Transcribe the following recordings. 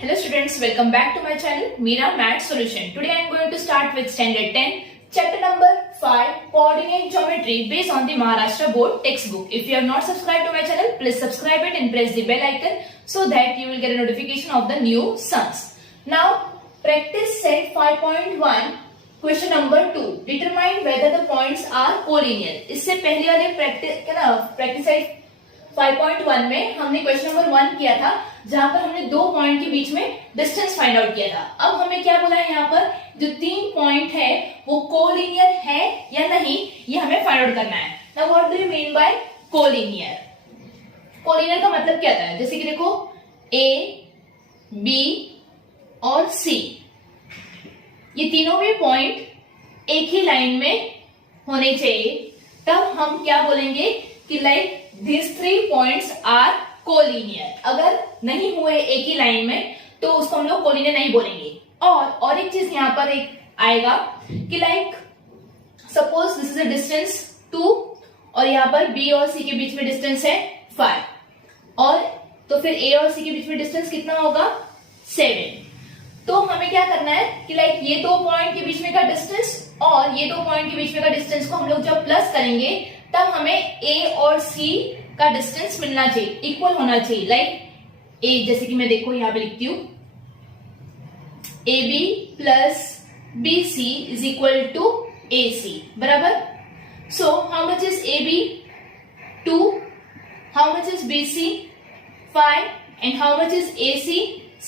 Hello students, welcome back to my channel Meera Math Solution. Today I am going to start with standard 10, chapter number 5, coordinate geometry based on the Maharashtra board textbook. If you have not subscribed to my channel, please subscribe it and press the bell icon so that you will get a notification of the new sums. Now practice set 5.1, question number 2. Determine whether the points are collinear. इससे पहले वाले practice set 5.1 में हमने question number 1 किया था, जहां पर हमने दो पॉइंट के बीच में डिस्टेंस फाइंड आउट किया था. अब हमें क्या बोला है, यहाँ पर जो तीन पॉइंट है वो कोलिनियर है या नहीं, ये हमें फाइंड आउट करना है. Now what do you mean by collinear? Collinear का मतलब क्या होता है? जैसे कि देखो ए, बी और सी, ये तीनों भी पॉइंट एक ही लाइन में होने चाहिए. तब हम क्या बोलेंगे कि like these three points are collinear. अगर नहीं हुए एक ही लाइन में तो उसको हम लोग कोलिनियर नहीं बोलेंगे. और एक चीज यहाँ पर एक आएगा कि like suppose this is a distance 2 और यहाँ पर बी और सी के बीच में डिस्टेंस है 5, और तो फिर ए और सी के बीच में डिस्टेंस कितना होगा 7. तो हमें क्या करना है कि लाइक ये दो पॉइंट के बीच में का डिस्टेंस और ये दो पॉइंट के बीच में का डिस्टेंस को हम लोग जब प्लस करेंगे तब हमें ए और सी का डिस्टेंस मिलना चाहिए, इक्वल होना चाहिए. लाइक ए, जैसे कि मैं देखो यहां पे लिखती हूं A B plus B C is equal to A C, बराबर. So how much is A B 2, how much is B C 5 and how much is A C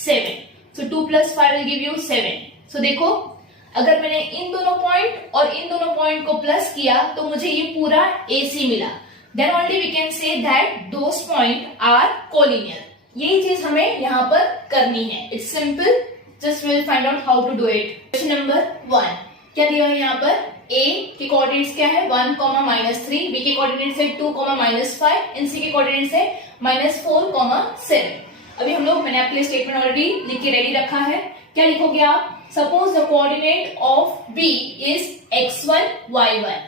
7. So 2 plus 5 will give you 7. So देखो अगर मैंने इन दोनों point और इन दोनों point को plus किया तो मुझे ये पूरा AC मिला. Then only we can say that those point are collinear. यही चीज हमें यहाँ पर करनी है. It's simple, just will find out how to do it. Question number 1 क्या दिया है यहाँ पर? A के कोऑर्डिनेट्स क्या है 1, -3, B के कोऑर्डिनेट्स है 2, -5, एंड C के कोऑर्डिनेट्स है -4, 7. अभी हम लोग, मैंने आपके लिए स्टेटमेंट ऑलरेडी लिख के रेडी रखा है. क्या लिखोगे आप? Suppose the coordinate of B is x1, y1.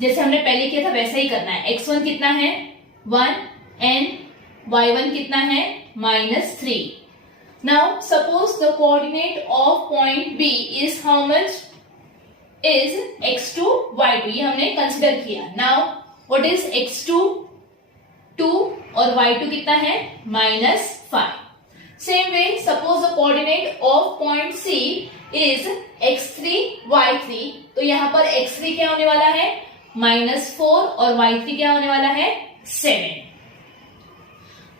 जैसे हमने पहले किया था वैसा ही करना है. x1 कितना है 1 एंड y1 कितना है -3. Now suppose the coordinate of point B is how much? Is x2, y2. ये हमने कंसिडर किया. Now what is x2? 2 और y2 कितना है -5. Same way, suppose the coordinate of point C is x3, y3. तो यहाँ पर x3 क्या होने वाला है -4 और y3 क्या होने वाला है 7.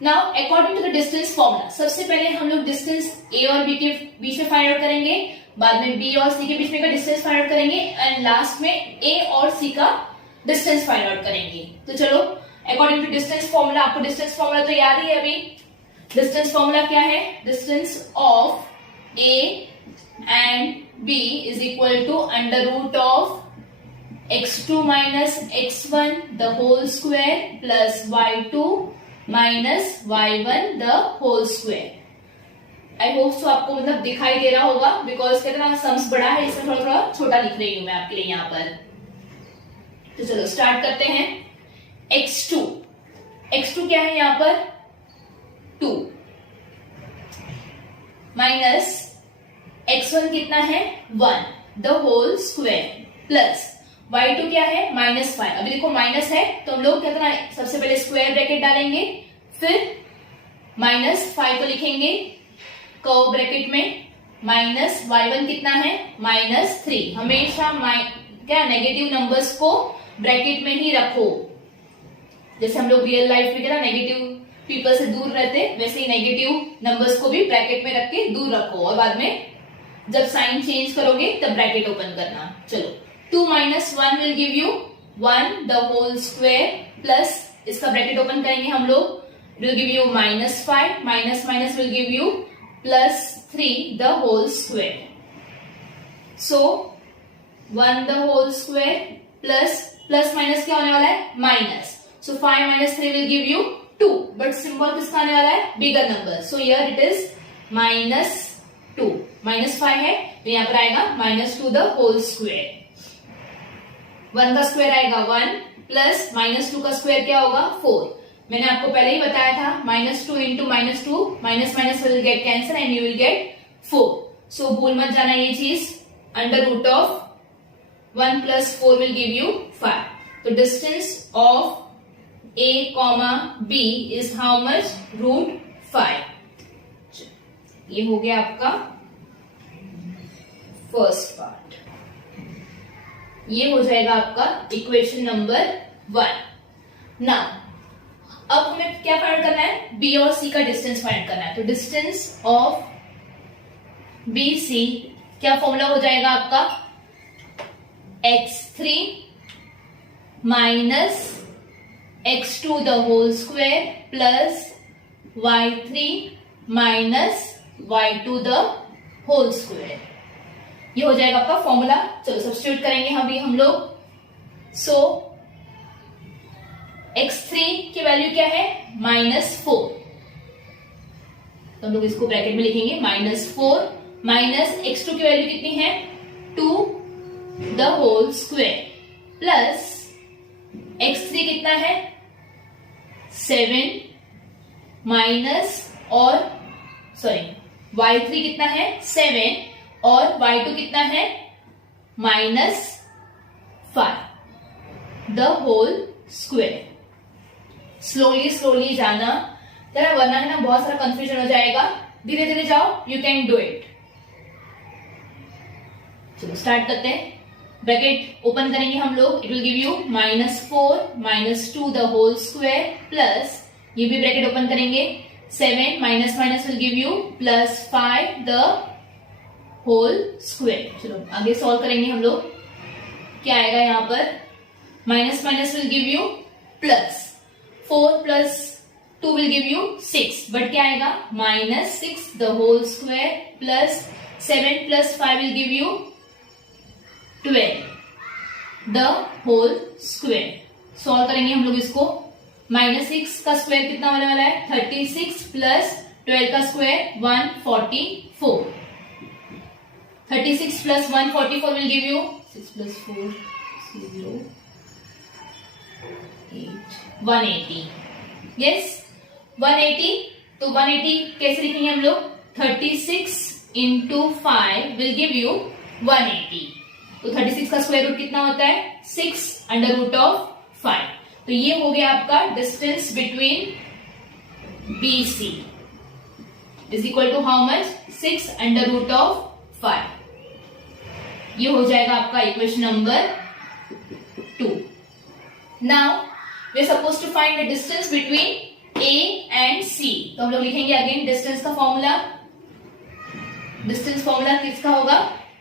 Now, according to the distance formula, सबसे पहले हम लोग डिस्टेंस A और B के बीच में फाइंड आउट करेंगे, बाद में B और C के बीच में का डिस्टेंस फाइंड आउट करेंगे, एंड लास्ट में A और C का डिस्टेंस फाइंड आउट करेंगे. तो चलो, अकॉर्डिंग टू डिस्टेंस फॉर्मूला, आपको डिस्टेंस फॉर्मूला तो याद ही है. अभी डिस्टेंस फॉर्मूला क्या है? Distance of A and B is equal to under root of x2 minus x1 the whole square plus y2 minus y1 the whole square. I hope so आपको मतलब दिखाई दे रहा होगा, बिकॉज कहते ना सम्स बड़ा है, इसमें थोड़ा थोड़ा छोटा लिख रही हूं मैं आपके लिए यहाँ पर. तो चलो स्टार्ट करते हैं. x2 क्या है यहाँ पर 2 माइनस x1 कितना है 1 the whole square plus y2 क्या है -5. अभी देखो माइनस है तो हम लोग क्या करना है, सबसे पहले स्क्वायर ब्रैकेट डालेंगे, फिर -5 को लिखेंगे कर्व ब्रैकेट में, माइनस y1 कितना है -3. हमेशा क्या नेगेटिव नंबर्स को ब्रैकेट में ही रखो. जैसे हम लोग रियल लाइफ में क्या नेगेटिव पीपल से दूर रहते, वैसे ही नेगेटिव नंबर्स को भी ब्रैकेट में रख के दूर रखो, और बाद में जब साइन चेंज करोगे तब ब्रैकेट ओपन करना. चलो 2 - 1 will give you 1 the whole square plus इसका ब्रैकेट ओपन करेंगे हम लोग, will give you -5 minus minus will give you +3 the whole square. So 1 the whole square plus minus क्या होने वाला है minus. So 5 minus 3 will give you 2, but symbol किसका आने वाला है bigger number. So here it is -2. -5 है तो यहाँ पर आएगा -2 the whole square. 1 का स्क्वायर आएगा 1 प्लस -2 का स्क्वायर क्या होगा 4. मैंने आपको पहले ही बताया था -2 into -2 minus minus will get cancel and you will get 4. So भूल मत जाना ये चीज. Under root of 1 plus 4 will give you 5. तो distance of A, B is how much? √5. ये हो गया आपका फर्स्ट पार्ट. ये हो जाएगा आपका इक्वेशन नंबर 1. नाउ अब हमें क्या फाइंड करना है? B और C का डिस्टेंस फाइंड करना है. तो डिस्टेंस ऑफ BC क्या फॉर्मूला हो जाएगा आपका? x3 minus x2 the whole square plus y3 minus y2 the whole square. ये हो जाएगा आपका फॉर्मूला. चलो सब्स्टिट्यूट करेंगे हम लोग. सो x3 की वैल्यू क्या है? -4. तो हम लोग इसको ब्रैकेट में लिखेंगे -4 माइनस x2 की वैल्यू कितनी है? 2 the whole square plus x3 कितना है? 7 माइनस और y3 कितना है? 7 और y2 कितना है? -5 द होल स्क्वायर. स्लोली जाना जरा, वरना है ना बहुत सारा कंफ्यूजन हो जाएगा. धीरे धीरे जाओ. You can do it. चलो स्टार्ट करते हैं. ब्रैकेट ओपन करेंगे हम लोग. It will give you -4 -2 the whole square plus, ये भी ब्रैकेट ओपन करेंगे, 7 minus minus will give you +5 the whole square. चलो आगे सॉल्व करेंगे हम लोग. क्या आएगा यहाँ पर? Minus minus will give you +4 plus 2 will give you 6. But क्या आएगा? -6 the whole square plus 7 plus 5 will give you 12 the whole square. Solve करेंगे हम लोग इसको. -6 का स्क्वायर कितना होने वाला है? 36 प्लस 12 का square 144. 36 plus 144 will give you 6 plus 4 0 8 180. Yes 180. तो 180 कैसे लिखेंगे हम लोग? 36 इंटू 5 विल गिव यू 180. तो 36 का स्क्वायर रूट कितना होता है? 6 अंडर रूट ऑफ 5. तो ये हो गया आपका distance between BC is equal to how much? 6 under root of 5. ये हो जाएगा आपका equation number 2. Now we are suppose to find the distance between A and C. तो हम लोग लिखेंगे अगेन डिस्टेंस का फॉर्मूला. डिस्टेंस फॉर्मूला किसका होगा?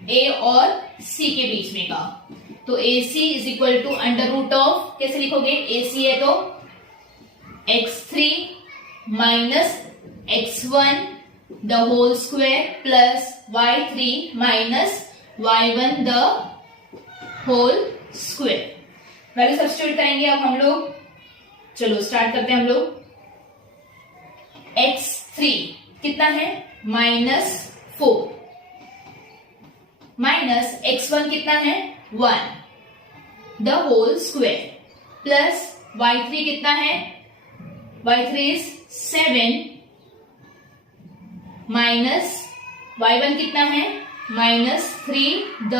A और C के बीच में का. तो AC is equal to under root of, कैसे लिखोगे? AC है तो x3 minus x1 the whole square plus y3 minus y1 the whole square. Value substitute करेंगे अब हम लोग. चलो स्टार्ट करते हैं हम लोग. x3 कितना है? -4 माइनस x1 कितना है? 1 the whole square plus y3 कितना है? y3 इज 7 माइनस y1 कितना है? -3 द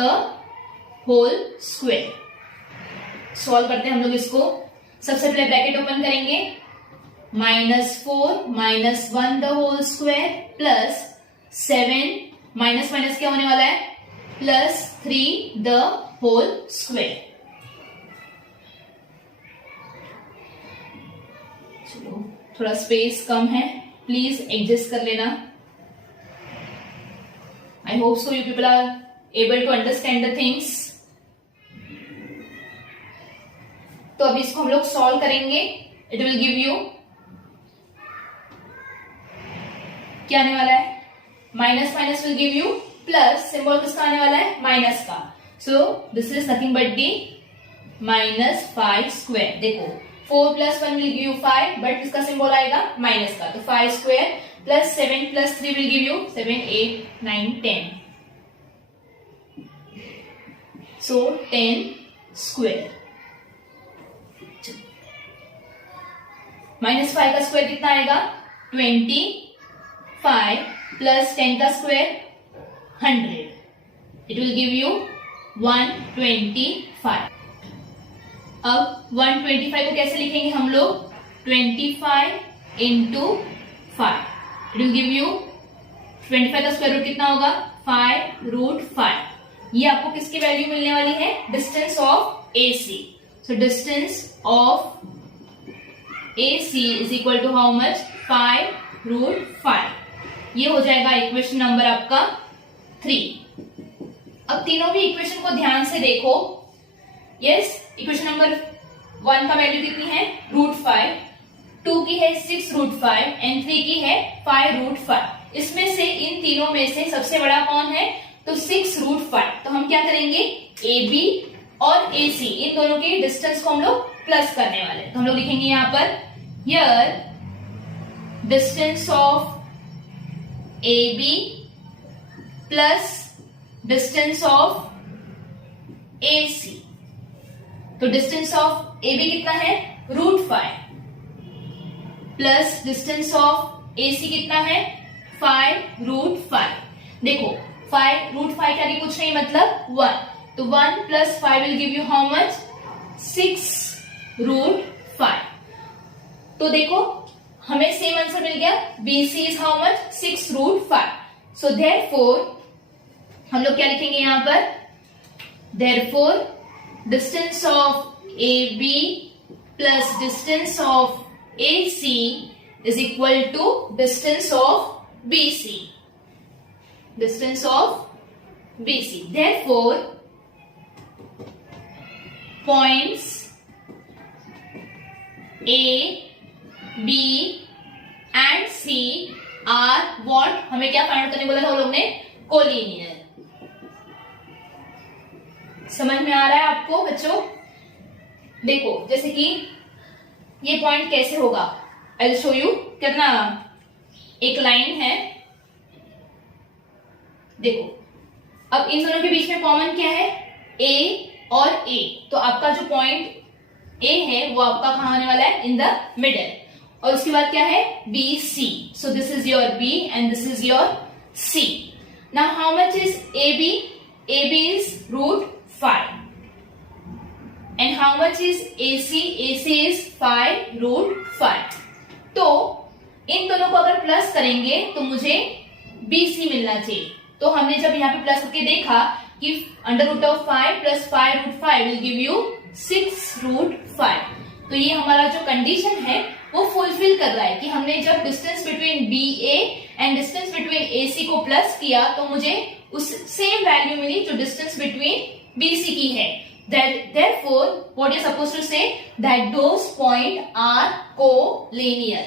होल स्क्वायर. सॉल्व करते हैं हम लोग इसको. सबसे पहले ब्रैकेट ओपन करेंगे. -4 minus 1 the whole square plus 7 minus minus क्या होने वाला है? +3 द होल स्क्वायर. चलो थोड़ा स्पेस कम है, प्लीज एडजस्ट कर लेना. I hope so you people are able to understand the things. तो अभी इसको हम लोग सॉल्व करेंगे. इट विल गिव यू क्या आने वाला है? Minus minus will give you plus. Symbol किसका आने वाला है? माइनस का. So this is nothing but the -5 square. देखो 4 plus 1 will give you 5, but इसका सिंबल आएगा माइनस का. तो 5 square plus 7 plus 3 will give you 7 8 9 10. So 10 square. -5 का स्क्वायर कितना आएगा 25 प्लस 10 का square 100, it will give you 125। अब 125 को कैसे लिखेंगे हम लोग 25 into 5, it will give you 25 का स्क्वायर रूट कितना होगा 5√5। ये आपको किसकी वैल्यू मिलने वाली है distance of AC। So distance of AC is equal to how much 5√5। ये हो जाएगा इक्वेशन नंबर आपका 3। अब तीनों भी इक्वेशन को ध्यान से देखो। यस, इक्वेशन नंबर 1 का वैल्यू कितनी है √5, 2 की है 6√5 एंड 3 की है 5√5। इसमें से इन तीनों में से सबसे बड़ा कौन है तो 6√5। तो हम क्या करेंगे AB और AC इन दोनों के डिस्टेंस को हम लोग प्लस करने वाले हैं। तो हम लोग लिखेंगे यहां पर here distance of AB plus distance of AC। तो डिस्टेंस ऑफ AB कितना है √5 प्लस डिस्टेंस ऑफ AC कितना है 5√5। देखो 5√5 के आगे कुछ नहीं मतलब 1, तो 1 plus 5 will give you how much 6√5। तो देखो हमें सेम आंसर मिल गया BC is how much 6√5। So therefore हम लोग क्या लिखेंगे यहां पर therefore distance of AB plus distance of AC is equal to distance of BC. Distance of BC. Therefore, points A, B and C are what? हमें क्या find out करने बोला था वो लोग ने कोलिनियर। समझ में आ रहा है आपको बच्चों? देखो जैसे कि ये पॉइंट कैसे होगा आई विल शो यू। कितना एक लाइन है, देखो अब इन दोनों के बीच में कॉमन क्या है A और A। तो आपका जो पॉइंट A है वो आपका कहां आने वाला है इन द मिडल, और उसके बाद क्या है BC। So this is your B and this is your C। Now how much is AB? AB is √5 and how much is AC? AC is 5√5। तो इन दोनों को अगर प्लस करेंगे तो मुझे BC मिलना चाहिए। तो हमने जब यहाँ पे प्लस करके देखा कि √5 प्लस 5√5 विल गिव यू 6√5। तो ये हमारा जो कंडीशन है वो फुलफिल कर रहा है कि हमने जब distance between BA and distance between AC को प्लस किया तो मुझे उस सेम वैल्यू मिली जो डिस्टेंस बिटवीन BC की है। Therefore, what you're supposed to say that those points are collinear।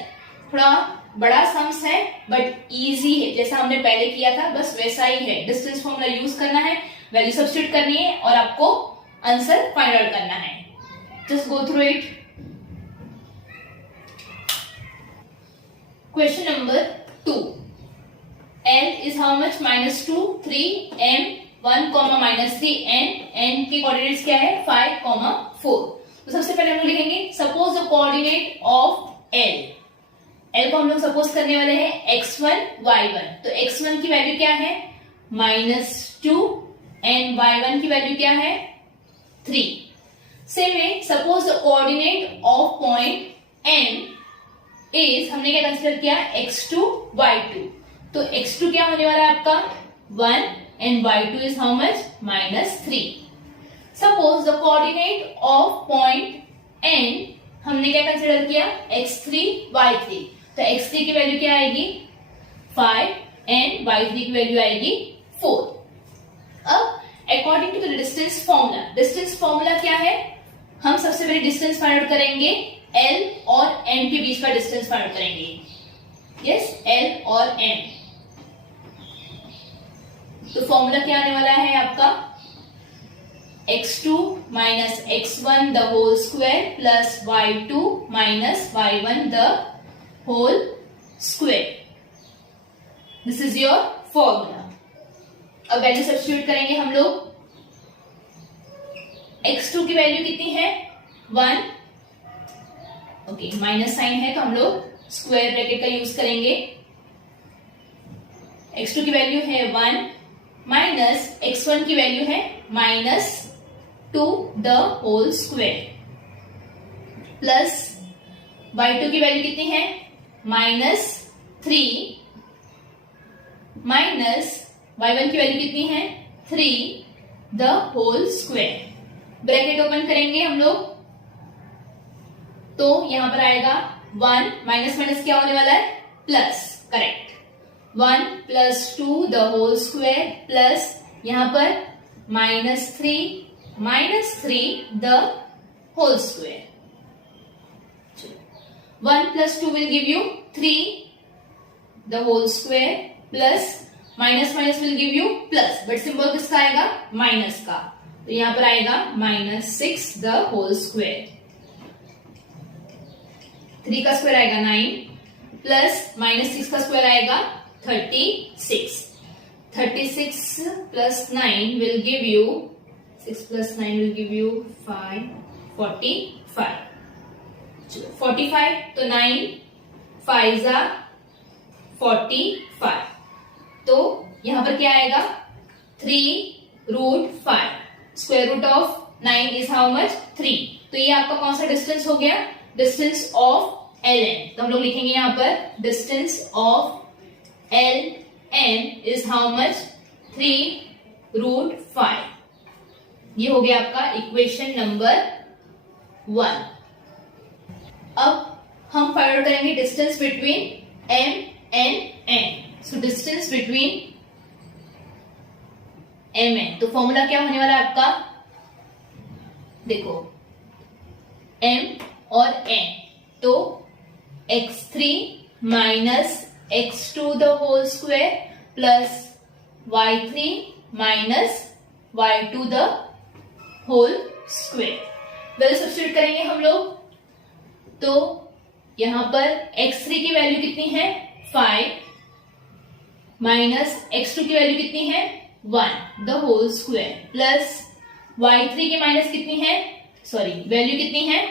थोड़ा बड़ा सम्स है बट इजी है, जैसा हमने पहले किया था बस वैसा ही है। डिस्टेंस फॉर्मूला यूज करना है, वैल्यू सब्स्टिट्यूट करनी है और आपको आंसर फाइंड आउट करना है। Just go through it. Question number 2, L is how much -2 3 M 1, -3 n के कोऑर्डिनेट्स क्या है 5, 4। तो सबसे पहले हम लोग लिखेंगे suppose the coordinate of L को हम लोग सपोज करने वाले हैं x1 y1। तो x1 की वैल्यू क्या है -2 एंड y1 की वैल्यू क्या है 3। Same way suppose the coordinate of point n is, हमने क्या कंसीडर किया x2 y2। तो x2 क्या होने वाला है आपका 1 and y2 is how much -3। Suppose the coordinate of point n हमने क्या कंसिडर किया x3 y3। तो x3 की वैल्यू क्या आएगी 5 and y3 की वैल्यू आएगी 4। अब according to the distance formula, distance formula क्या है, हम सबसे पहले डिस्टेंस फाइंड आउट करेंगे L और M के बीच का डिस्टेंस फाइंड आउट करेंगे। यस, L और M। तो फॉर्मूला क्या आने वाला है आपका x2 minus x1 the whole square plus y2 minus y1 the whole square। This is your formula. अब वैल्यू सब्स्टिट्यूट करेंगे हम लोग। x2 की वैल्यू कितनी है 1 ओके, माइनस साइन है तो हम लोग स्क्वायर ब्रैकेट का यूज करेंगे। x2 की वैल्यू है 1 माइनस x1 की वैल्यू है -2 the whole square plus y2 की वैल्यू कितनी है -3 माइनस y1 की वैल्यू कितनी है 3 the whole square. Bracket open करेंगे हम लोग तो यहां पर आएगा 1 माइनस माइनस क्या होने वाला है plus, correct, 1 plus 2 the whole square plus यहां पर -3 the whole square. 1 plus 2 will give you 3 the whole square plus minus minus will give you plus, but symbol किसका आएगा माइनस का, तो यहां पर आएगा -6 द होल स्क्वायर। 3 का स्क्वायर आएगा 9 प्लस -6 का स्क्वायर आएगा 36। 36 plus 9 will give you 6 plus 9 will give you 5 45। 45 तो 9 5 45, तो यहां पर क्या आएगा 3√5। Square root of 9 is how much 3, तो ये आपका कौन सा डिस्टेंस हो गया, डिस्टेंस ऑफ ln। तो हम लोग लिखेंगे यहां पर distance of ln is how much 3√5। ये हो गया आपका इक्वेशन नंबर 1। अब हम फाइंड आउट करेंगे distance between m and n। So distance between m n, तो फॉर्मूला क्या होने वाला है आपका, देखो m और n, तो x3 minus x2 the whole square plus y3 minus y2 the whole square. Value substitute करेंगे हम लोग, तो यहां पर x3 की वैल्यू कितनी है 5 माइनस x2 की वैल्यू कितनी है 1 the whole square plus y3 की माइनस कितनी है, सॉरी वैल्यू कितनी है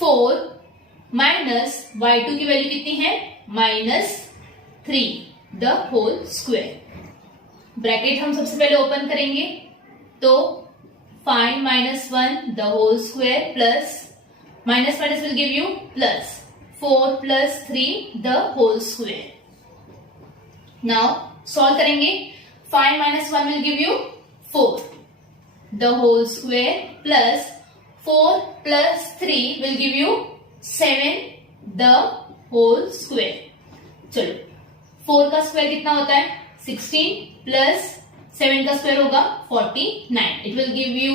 4 माइनस y2 की वैल्यू कितनी है -3 द होल स्क्वायर। ब्रैकेट हम सबसे पहले ओपन करेंगे, तो 5 -1 the whole square plus minus minus will give you plus 4 plus 3 the whole square. Now solve करेंगे, 5 minus 1 will give you 4 the whole square plus 4 plus 3 will give you 7 the whole square। चलो 4 का square कितना होता है 16 plus 7 का square होगा 49। It will give you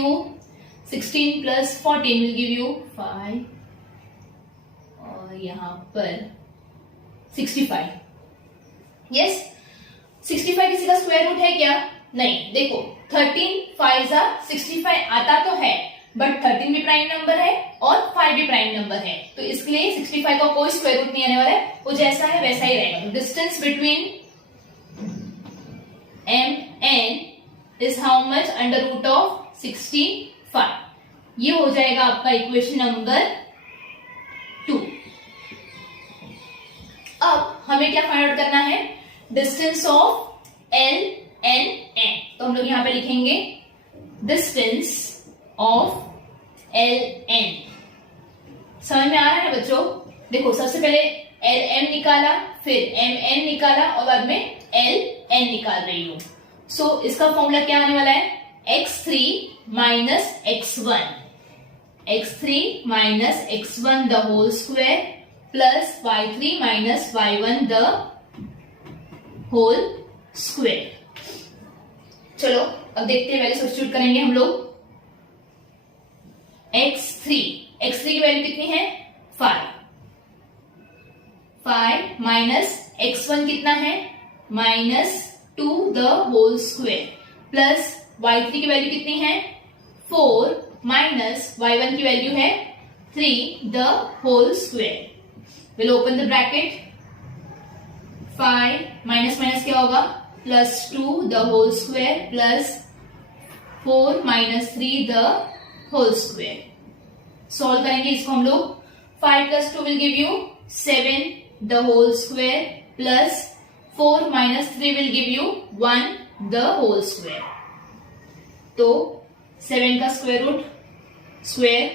16 plus 14 will give you 5 और यहां पर 65। यस 65 किसी का स्क्वायर रूट है क्या, नहीं, देखो 13 5 65 आता तो है, बट 13 भी प्राइम नंबर है और 5 भी प्राइम नंबर है, तो इसके लिए 65 का कोई स्क्वायर रूट नहीं आने वाला है, वो जैसा है वैसा ही रहेगा। तो distance between m n is how much under root of 65। ये हो जाएगा आपका इक्वेशन नंबर 2। अब हमें क्या फाइंड आउट करना है, distance of L N N। तो हम लोग यहां पे लिखेंगे डिस्टेंस ऑफ L N। समझ में आ रहा है बच्चों, देखो सबसे पहले L M निकाला, फिर M N निकाला और बाद में L N निकाल रही हूं। सो इसका फॉर्मूला क्या आने वाला है, x3 minus x1, x3 minus x1 the whole square plus y3 minus y1 the whole square. चलो अब देखते हैं, वैल्यू सब्स्टिट्यूट करेंगे हम लोग। x3 की वैल्यू कितनी है 5 माइनस x1 कितना है -2 the whole square plus y3 की वैल्यू कितनी है 4 माइनस y1 की वैल्यू है 3 the whole square. Will open the bracket, 5 minus minus क्या होगा +2 the whole square plus 4 minus 3 the whole square. Solve करेंगे इसको हम लोग। 5 plus 2 will give you 7 the whole square plus 4 minus 3 will give you 1 the whole square. तो 7 का square root square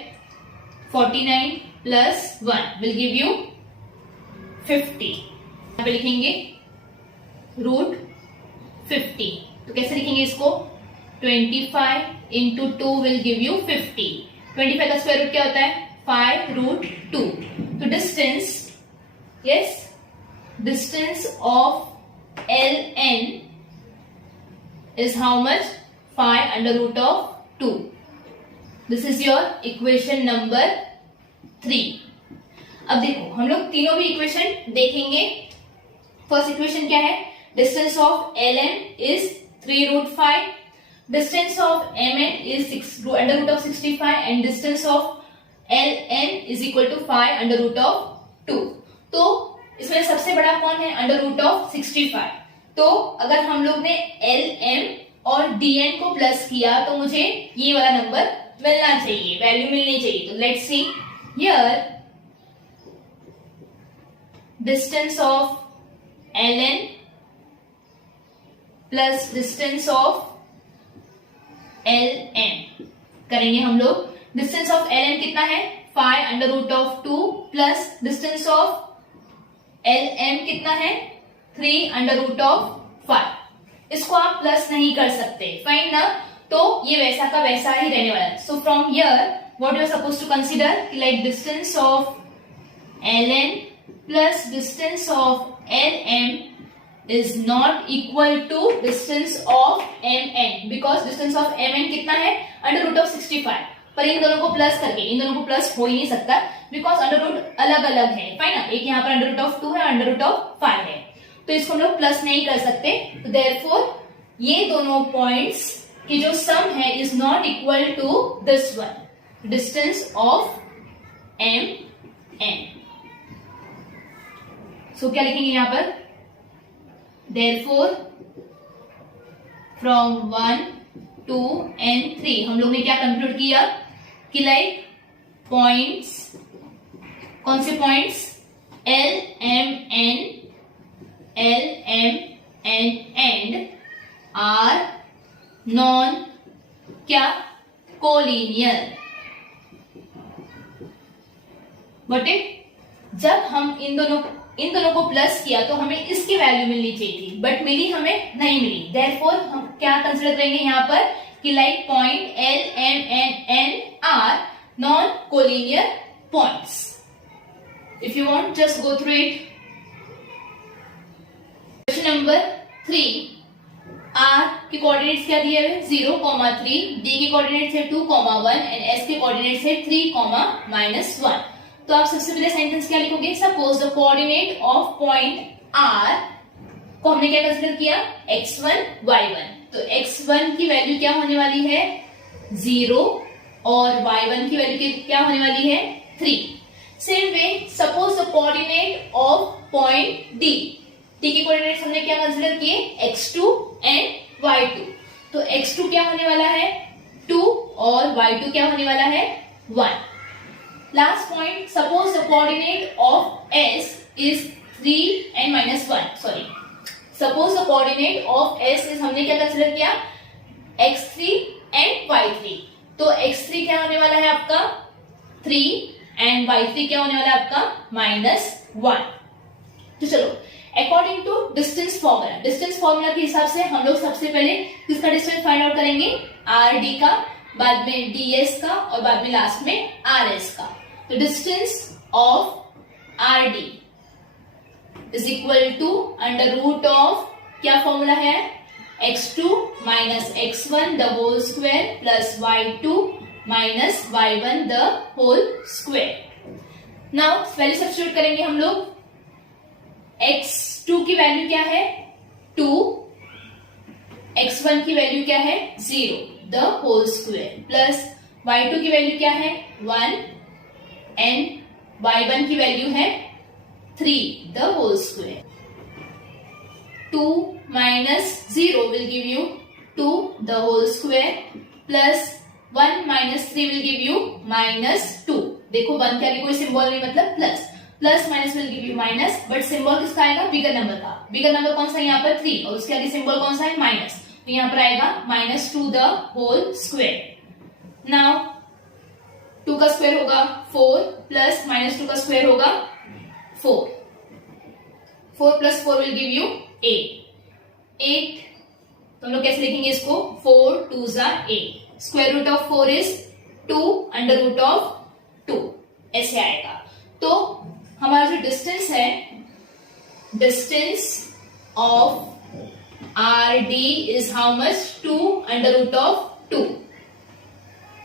49 plus 1 will give you 50. यहाँ पे लिखेंगे root 50. तो कैसे लिखेंगे इसको? 25 into 2 will give you 50. 25 का स्क्वायर रूट क्या होता है? 5 root 2. तो distance, yes, distance of LN is how much? 5 under root of 2. This is your equation number 3. अब देखो हम लोग तीनों भी इक्वेशन देखेंगे। फर्स्ट इक्वेशन क्या है? Distance of LN is 3 root 5. Distance of MN is 6 under root of 65 and distance of LN is equal to 5 under root of 2. तो इसमें सबसे बड़ा कौन है? under root of 65. तो अगर हम लोग ने LM और DN को प्लस किया तो मुझे ये वाला नंबर मिलना चाहिए, वैल्यू मिलनी चाहिए। तो let's see here distance of LN plus distance of LN करेंगे हम लोग। डिस्टेंस ऑफ LN कितना है? 5 under root of 2 plus distance of LM कितना है? 3 अंडर रूट ऑफ 5। इसको आप प्लस नहीं कर सकते, फाइन ना? तो ये वैसा का वैसा ही रहने वाला है। So from here what you are suppose to consider, like distance of LN plus distance of LM is not equal to distance of MN because distance of MN कितना है? Under root of 65। पर इन दोनों को plus करके, इन दोनों को plus हो ही नहीं सकता बिकॉज अंडर रूट अलग अलग है, फाइन ना? एक यहाँ पर अंडर रूट ऑफ 2 है, अंडर रूट ऑफ 5 है, तो इसको हम लोग प्लस नहीं कर सकते। तो देयरफॉर ये दोनों पॉइंट्स की जो सम है is not equal to this one, distance of MN। सो क्या लिखेंगे यहाँ पर? Therefore, from 1, 2 and 3 हम लोग ने क्या कंक्लूड किया कि लाइक पॉइंट्स, कौन से points? L, M, N and are non क्या? कोलिनियर। बट जब हम इन दोनों को प्लस किया तो हमें इसकी वैल्यू मिलनी चाहिए थी, बट मिली हमें नहीं मिली। देयरफॉर हम क्या कंसीडर करेंगे यहाँ पर कि like point L, M and N are non collinear points. If you want just go through it. Question number 3, R के कोऑर्डिनेट्स क्या दिए हुए? 0,3, D के कोऑर्डिनेट्स है 2,1 एंड S के कोऑर्डिनेट्स है 3,-1। तो आप सबसे पहले सेंटेंस क्या लिखोगे? Suppose the coordinate of point R को हमने क्या कंसीडर किया? x1, y1। तो x1 की वैल्यू क्या होने वाली है? 0 और y1 की वैल्यू क्या होने वाली है? 3। Same way suppose the coordinate of point D के कोऑर्डिनेट्स हमने क्या कंसीडर किए? x2 and y2। तो x2 क्या होने वाला है? 2 और y2 क्या होने वाला है? 1। Last point, suppose the coordinate of S is 3 and -1. Sorry. Suppose the coordinate of S is हमने क्या कंसीडर किया? x3 and y3। तो x3 क्या होने वाला है आपका? 3 and y3 क्या होने वाला है आपका? -1। तो चलो according to distance formula, distance formula के हिसाब से हम लोग सबसे पहले किसका डिस्टेंस फाइंड आउट करेंगे? RD का, बाद में DS का और बाद में लास्ट में RS का। तो distance of RD is equal to under root of क्या फॉर्मूला है? x2 minus x1 the whole square plus y2 minus y1 the whole square. Now value substitute करेंगे हम लोग। x2 की वैल्यू क्या है? 2, x1 की वैल्यू क्या है? 0 the whole square plus y2 की वैल्यू क्या है? 1 एंड y1 की वैल्यू है 3 the whole square. 2 minus 0 will give you 2 the whole square plus 1 minus 3 will give you -2। देखो 1 के आगे कोई सिंबल नहीं, मतलब plus, plus minus will give you minus, but symbol किसका आएगा, बिगर नंबर का। बिगर नंबर कौन सा है यहाँ पर 3, और उसके आगे सिंबल कौन सा है, माइनस, तो यहाँ पर आएगा -2 द होल स्क्वायर। नाउ 2 का स्क्वायर होगा 4 प्लस -2 का स्क्वायर होगा 4, 4 प्लस 4 विल गिव यू 8, तो हम लोग कैसे लिखेंगे इसको, 4 2 8, square root of 4 is 2, under root of 2, ऐसे आएगा। तो हमारा जो डिस्टेंस है, distance of R D is how much, 2 under root of 2।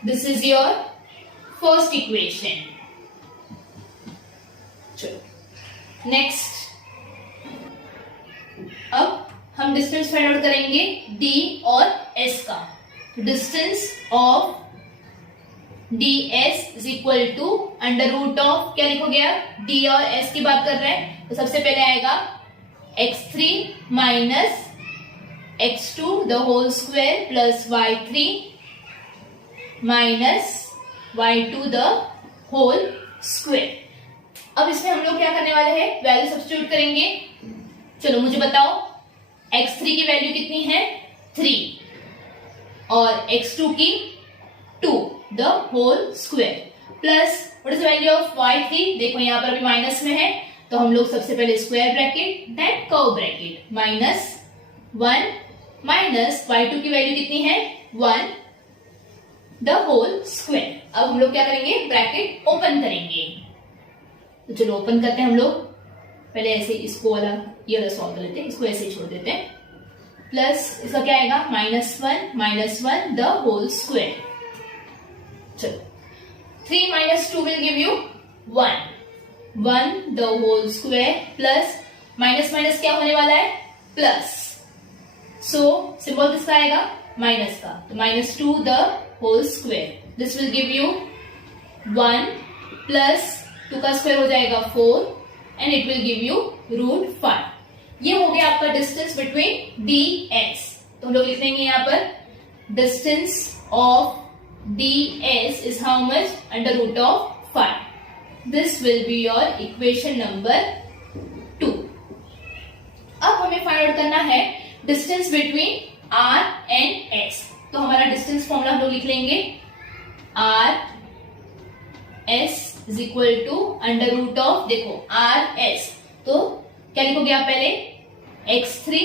This is your first equation. चलो नेक्स्ट, अब हम डिस्टेंस फाइंड आउट करेंगे d और s का। Distance of ds is equal to under root of, क्या लिखोगे आप, d और s की बात कर रहे हैं, तो सबसे पहले आएगा x3 minus x2 the whole square plus y3 minus y2 the whole square. अब इसमें हम लोग क्या करने वाले हैं, वैल्यू सब्स्टिट्यूट करेंगे। चलो मुझे बताओ, x3 की वैल्यू कितनी है, 3, और x2 की 2 the whole square plus what is the value of y3, देखो यहाँ पर भी माइनस में है, तो हम लोग सबसे पहले square bracket then curve bracket, -1 minus y2 की वैल्यू कितनी है, 1 द होल स्क्वायर। अब हम लोग क्या करेंगे, ब्रैकेट ओपन करेंगे। तो चलो ओपन करते हैं हम लोग, पहले ऐसे इसको वाला ये वाला सॉल्व कर लेते हैं, इसको ऐसे ही छोड़ देते हैं, प्लस इसका क्या आएगा, -1 द होल स्क्वायर। चलो 3 minus 2 will give you 1 the whole square plus minus minus क्या होने वाला है, प्लस, सो सिंबल किसका आएगा, माइनस का, तो -2 the whole square. This will give you 1 plus 2 का स्क्वायर हो जाएगा 4 and it will give you √5। ये हो गया आपका डिस्टेंस बिटवीन ds। तो हम लोग लिख देंगे यहाँ पर, distance of ds is how much, under root of 5. This will be your equation number 2. अब हमें फाइंड आउट करना है distance between r and s। तो हमारा डिस्टेंस फॉर्मूला हम लोग लिख लेंगे, r s is equal to under root of, देखो r s, तो क्या लिखोगे आप पहले, x3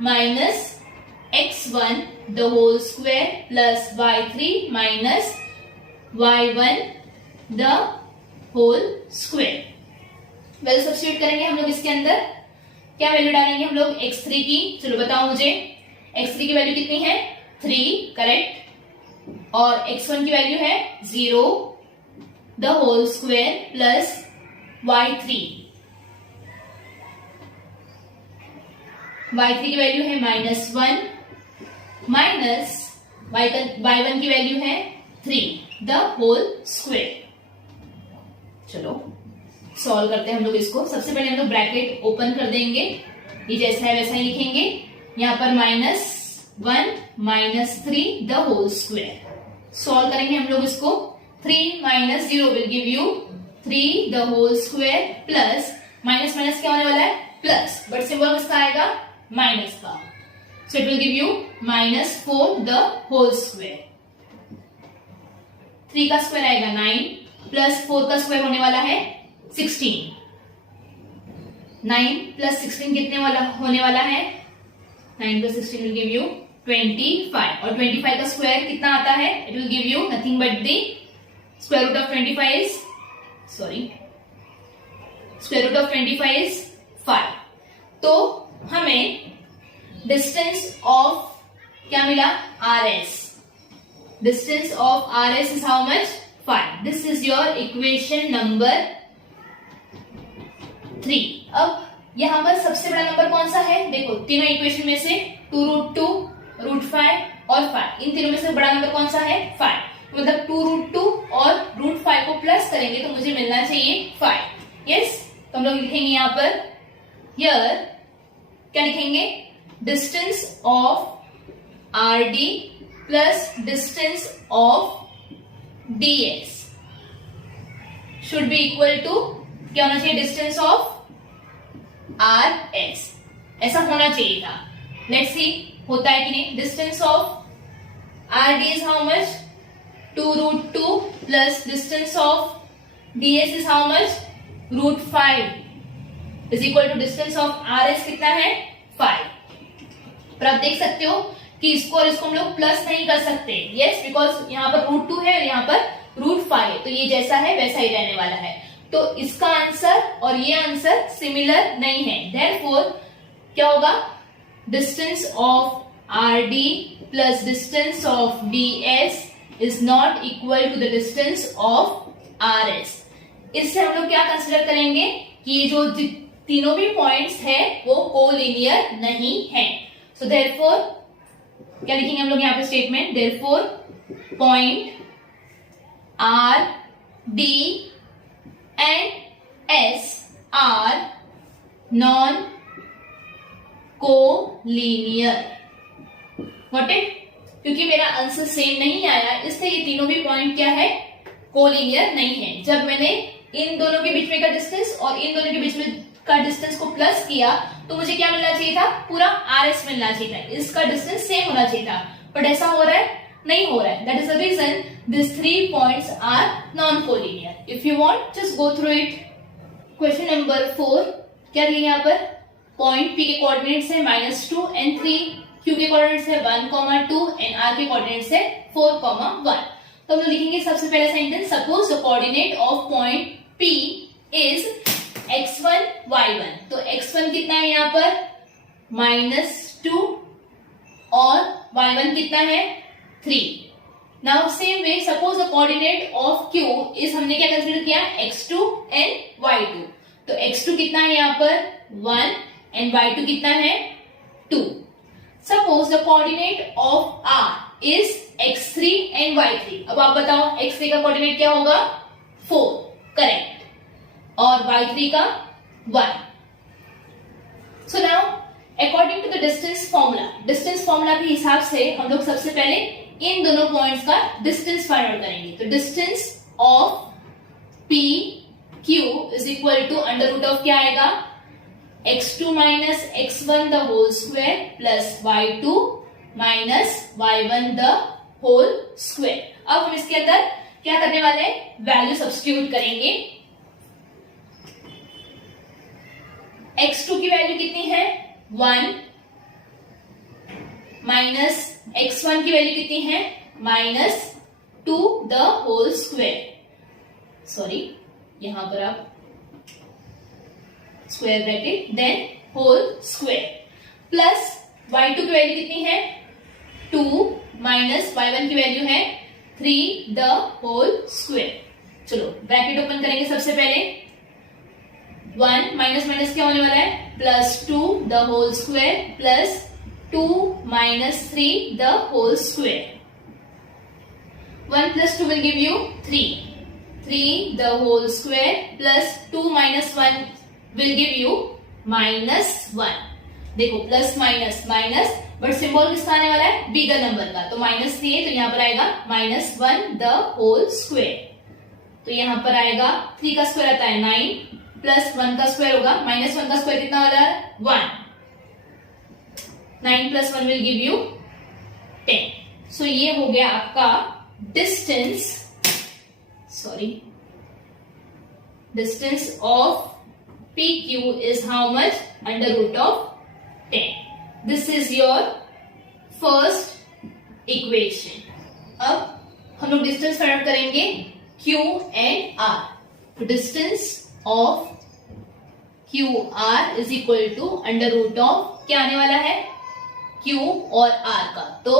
minus x1 the whole square plus y3 minus y1 the whole square. Value substitute करेंगे हम लोग इसके अंदर, क्या वैल्यू डालेंगे हम लोग, x3 की, चलो बताओ मुझे, x3 की वैल्यू कितनी है, 3, करेक्ट, और x1 की वैल्यू है 0 the whole square plus y3 की वैल्यू है -1 माइनस y1 की वैल्यू है 3 द होल स्क्वायर। चलो सॉल्व करते हैं हम लोग इसको। सबसे पहले हम लोग ब्रैकेट ओपन कर देंगे, ये जैसा है वैसा ही लिखेंगे, यहाँ पर -1 -3 द होल स्क्वायर। सॉल्व करेंगे हम लोग इसको, 3 minus 0 will give you 3 the whole square plus minus minus क्या होने वाला है, प्लस, बट सिंबल किसका आएगा, माइनस का, so it will give you -4 the whole square. 3 का स्क्वायर आएगा 9 प्लस 4 का स्क्वायर होने वाला है 16। 9 प्लस 16 कितने वाला होने वाला है, 9 प्लस 16 विल गिव यू 25, और 25 का स्क्वायर कितना आता है, it will give you nothing but the square root of 25 is, square root of 25 is 5। तो हमें डिस्टेंस ऑफ क्या मिला, RS, distance of RS is how much, 5। This is your equation number 3। अब यहां पर सबसे बड़ा नंबर कौन सा है, देखो तीनों इक्वेशन में से 2√2, √5 और 5, इन तीनों में से बड़ा नंबर कौन सा है, 5। मतलब 2√2 और √5 को प्लस करेंगे तो मुझे मिलना चाहिए 5। यस, तो हम लोग लिखेंगे यहां पर, हियर क्या लिखेंगे, distance of RD plus distance of DS should be equal to क्या होना चाहिए, डिस्टेंस ऑफ आर एस, ऐसा होना चाहिए था। लेट्स सी होता है कि नहीं। Distance of R D is how much, 2√2 plus distance of D S is how much, √5 is equal to distance of R S कितना है, 5। पर आप देख सकते हो कि इसको और इसको हम लोग प्लस नहीं कर सकते, यस, बिकॉज यहाँ पर √2 है और यहाँ पर √5 है, तो ये जैसा है वैसा ही रहने वाला है। तो इसका आंसर और ये आंसर सिमिलर नहीं है, देयरफॉर क्या होगा, distance of R D plus distance of D S is not equal to the distance of R S. इससे हम लोग क्या कंसिडर करेंगे कि ये जो तीनों भी पॉइंट्स है वो कोलिनियर नहीं है। सो देयरफॉर क्या लिखेंगे हम लोग यहाँ पे statement, therefore point R D and S R non collinear. What it, क्योंकि मेरा आंसर सेम नहीं आया इसलिए ये तीनों भी पॉइंट क्या है, कोलिनियर नहीं है। जब मैंने इन दोनों के बीच में का डिस्टेंस और इन दोनों के बीच में का डिस्टेंस को प्लस किया तो मुझे क्या मिलना चाहिए था, पूरा आर एस मिलना चाहिए था, इसका डिस्टेंस सेम होना चाहिए था, बट ऐसा हो रहा है, नहीं हो रहा है। That is the reason this 3 points are non collinear. If you want just go through it. Question number 4 क्या दिया यहाँ पर, पॉइंट पी के कोऑर्डिनेट्स है -2 and 3, क्यू के कोऑर्डिनेट्स है 1, 2 एंड आर के कोऑर्डिनेट्स है 4, 1। तो हम लोग लिखेंगे सबसे पहला sentence, suppose the coordinate of point P is x1 y1। तो x1 कितना है यहाँ पर -2 और y1 कितना है 3। Now same way suppose the coordinate of Q is, हमने क्या कंसीडर किया, x2 एंड y2। तो x2 कितना है यहाँ पर 1 एंड y2 कितना है 2। Suppose the coordinate of R is x3 and y3। अब आप बताओ x3 का कोऑर्डिनेट क्या होगा 4, करेक्ट, और y3 का 1। So now according to the distance formula, distance formula के हिसाब से हम लोग सबसे पहले इन दोनों पॉइंट्स का डिस्टेंस फाइंड आउट करेंगे। तो distance of P Q is equal to under root of क्या आएगा, x2 minus x1 the whole square plus y2 minus y1 the whole square. अब हम इसके अंदर क्या करने वाले हैं, वैल्यू सब्स्टिट्यूट करेंगे। x2 की वैल्यू कितनी है 1 माइनस x1 की वैल्यू कितनी है -2 द होल स्क्वायर, सॉरी यहां पर आप square bracket then whole square, plus y2 की वैल्यू कितनी है 2 माइनस y1 की वैल्यू है 3 द होल स्क्वायर। चलो ब्रैकेट ओपन करेंगे सबसे पहले, 1 माइनस माइनस क्या होने वाला है +2 the whole square plus 2 minus 3 the whole square. 1 plus 2 will give you 3 the whole square plus 2 minus 1 will give you -1। देखो plus minus minus, but symbol किसका आने वाला है, बिगर नंबर का, तो -3 है तो यहां पर आएगा -1 द होल स्क्वायर। तो यहां पर आएगा 3 का स्क्वायर आता है 9 प्लस 1 का स्क्वायर होगा, -1 का स्क्वायर कितना हो रहा है 1। 9 plus 1 will give you 10। सो ये हो गया आपका distance, sorry distance of PQ is how much, under root of 10। This is your first equation। अब हम लोग डिस्टेंस फाइंड आउट करेंगे Q and R। तो distance of QR is equal to under root of क्या आने वाला है Q और R का, तो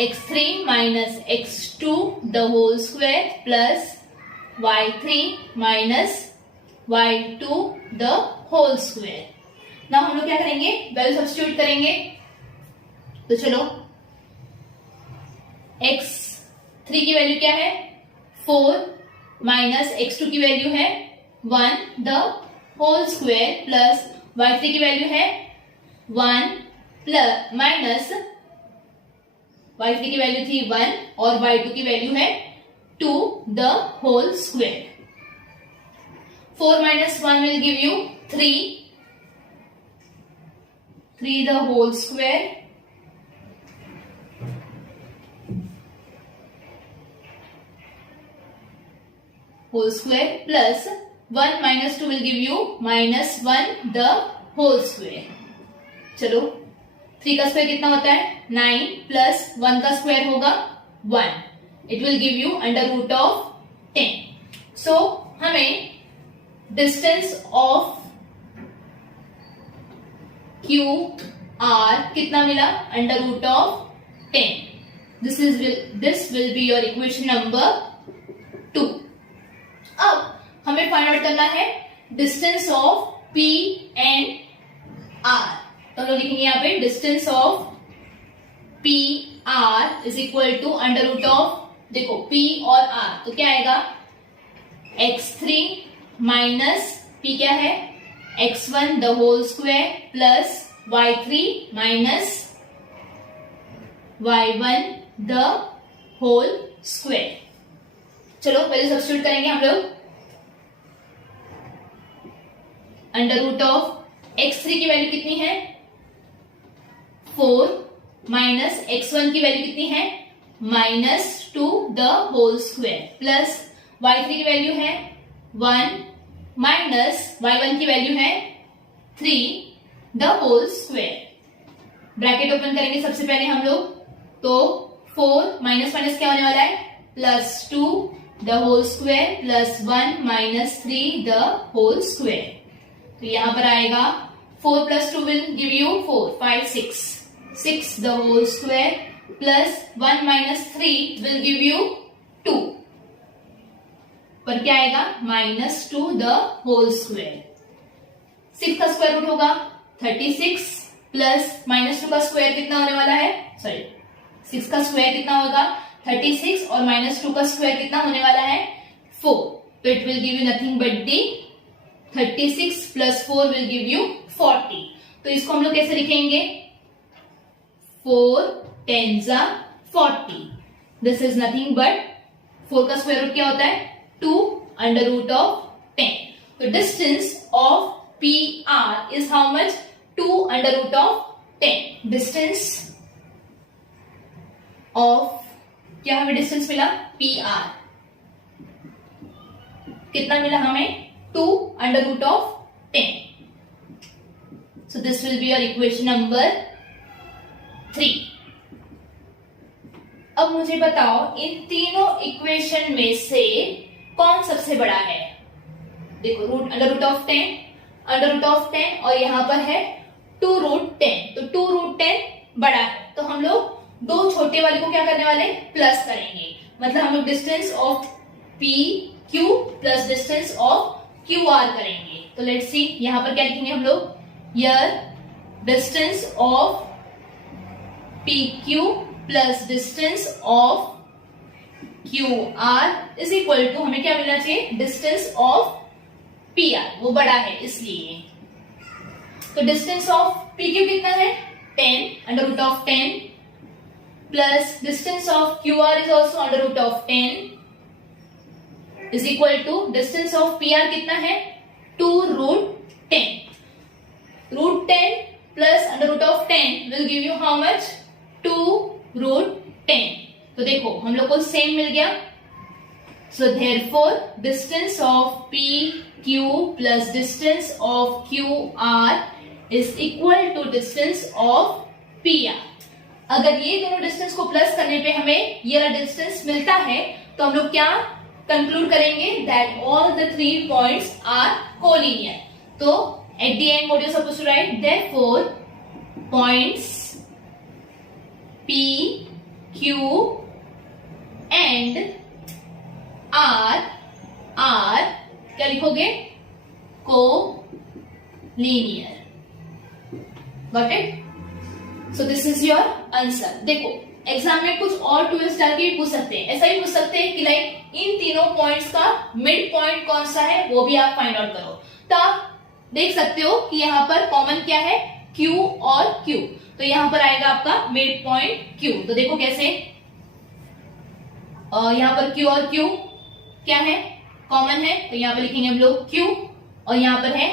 x3 minus x2 the whole square plus y3 minus y2 the whole square. ना हम लोग क्या करेंगे, वैल्यू सब्स्टिट्यूट करेंगे। तो चलो x3 की वैल्यू क्या है 4 माइनस x2 की वैल्यू है 1 the whole square plus y3 की वैल्यू है 1 प्लस माइनस y3 की वैल्यू थी 1 और y2 की वैल्यू है 2 the whole square. 4 minus 1 will give you 3. 3 the whole square. Whole square plus 1 minus 2 will give you minus 1 the whole square. चलो 3 का square कितना होता है 9 प्लस 1 का स्क्वायर होगा 1. It will give you under root of 10. So हमें distance of Q R कितना मिला under root of 10. This will be your equation number 2. अब हमें फाइंड आउट करना है distance of P and R. तो हम लोग लिखेंगे यहाँ पे distance of P R is equal to under root of, देखो पी और आर तो क्या आएगा x3 माइनस पी क्या है x1 the whole square plus y3 minus y1 the whole square. चलो पहले सब्स्टिट्यूट करेंगे हम लोग. अंडर रूट ऑफ x3 की वैल्यू कितनी है 4 माइनस x1 की वैल्यू कितनी है -2 the whole square plus y3 की वैल्यू है 1 माइनस y1 की वैल्यू है 3 the whole square. Bracket open करेंगे सबसे पहले हम लोग. तो 4 माइनस माइनस क्या होने वाला है +2 the whole square plus 1 minus 3 the whole square. तो यहां पर आएगा 4 + 2 will give you 4 5 6 the whole square plus 1 minus 3 will give you 2. पर क्या आएगा -2 द होल स्क्वायर. 6 का स्क्वायर रूट होगा 36 प्लस -2 का स्क्वायर कितना होने वाला है 6 का स्क्वायर कितना होगा 36 और -2 का स्क्वायर कितना होने वाला है 4. तो it will give you nothing but the 36 plus 4 will give you 40. तो इसको हम लोग कैसे लिखेंगे 4 10 40. दिस इज नथिंग बट 4 का स्क्वायर रूट क्या होता है 2 अंडर रूट ऑफ 10. तो distance of P R is how much 2 under root of 10. Distance of क्या हमें डिस्टेंस मिला पी आर कितना मिला हमें 2 under root of 10. So this will be your equation number 3. अब मुझे बताओ इन तीनों इक्वेशन में से कौन सबसे बड़ा है. देखो रूट अंडर रूट ऑफ 10 और यहां पर है 2 रूट 10. तो 2 रूट 10 बड़ा है. तो हम लोग दो छोटे वाले को क्या करने वाले प्लस करेंगे. मतलब हम लोग distance of P Q plus distance of Q are करेंगे. तो लेट्स सी यहां पर क्या लिखेंगे हम लोग here distance of P Q plus distance of Q R is equal to हमें क्या मिलना चाहिए डिस्टेंस ऑफ पी आर. वो बड़ा है इसलिए. तो डिस्टेंस ऑफ पी क्यू कितना है 10 under root of 10 plus distance of Q R is also under root of 10 is equal to distance of P R कितना है 2 root 10. Root 10 plus under root of 10 will give you how much 2 root 10. तो देखो हम लोग को same मिल गया. So therefore distance of P Q plus distance of Q R is equal to distance of P are. अगर ये दोनों डिस्टेंस को प्लस करने पे हमें ये वाला डिस्टेंस मिलता है तो हम लोग क्या कंक्लूड करेंगे that all the 3 points are collinear. तो at the end what you suppose to write therefore points P, Q and R are क्या लिखोगे co-linear. Got it? So this is your answer. देखो एग्जाम में कुछ और twist डाल के भी पूछ सकते हैं. ऐसा भी पूछ सकते हैं कि लाइक इन तीनों पॉइंट्स का मिड पॉइंट कौन सा है वो भी आप फाइंड आउट करो. तो आप देख सकते हो कि यहाँ पर कॉमन क्या है Q और Q. तो यहां पर आएगा आपका मिड पॉइंट Q. तो देखो कैसे यहाँ पर Q और Q क्या है, कॉमन है, तो यहाँ पर लिखेंगे हम लोग Q, और यहाँ पर है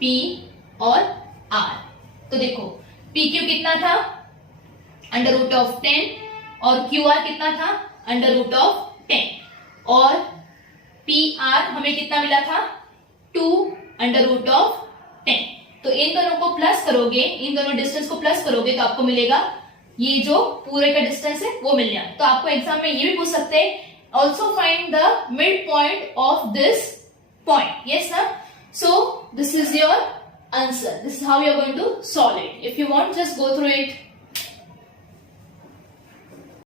P और R। तो देखो PQ कितना था, √10, और QR कितना था, √10, और PR हमें कितना मिला था, 2√10। तो इन दोनों को प्लस करोगे, इन दोनों डिस्टेंस को प्लस करोगे तो आपको मिलेगा ये जो पूरे का डिस्टेंस है वो मिल जाए। तो आपको एग्जाम में ये भी पूछ सकते हैं, also find the mid point of this point. Yes sir, so this is your answer. This is how you are going to solve it. If you want, just go through it.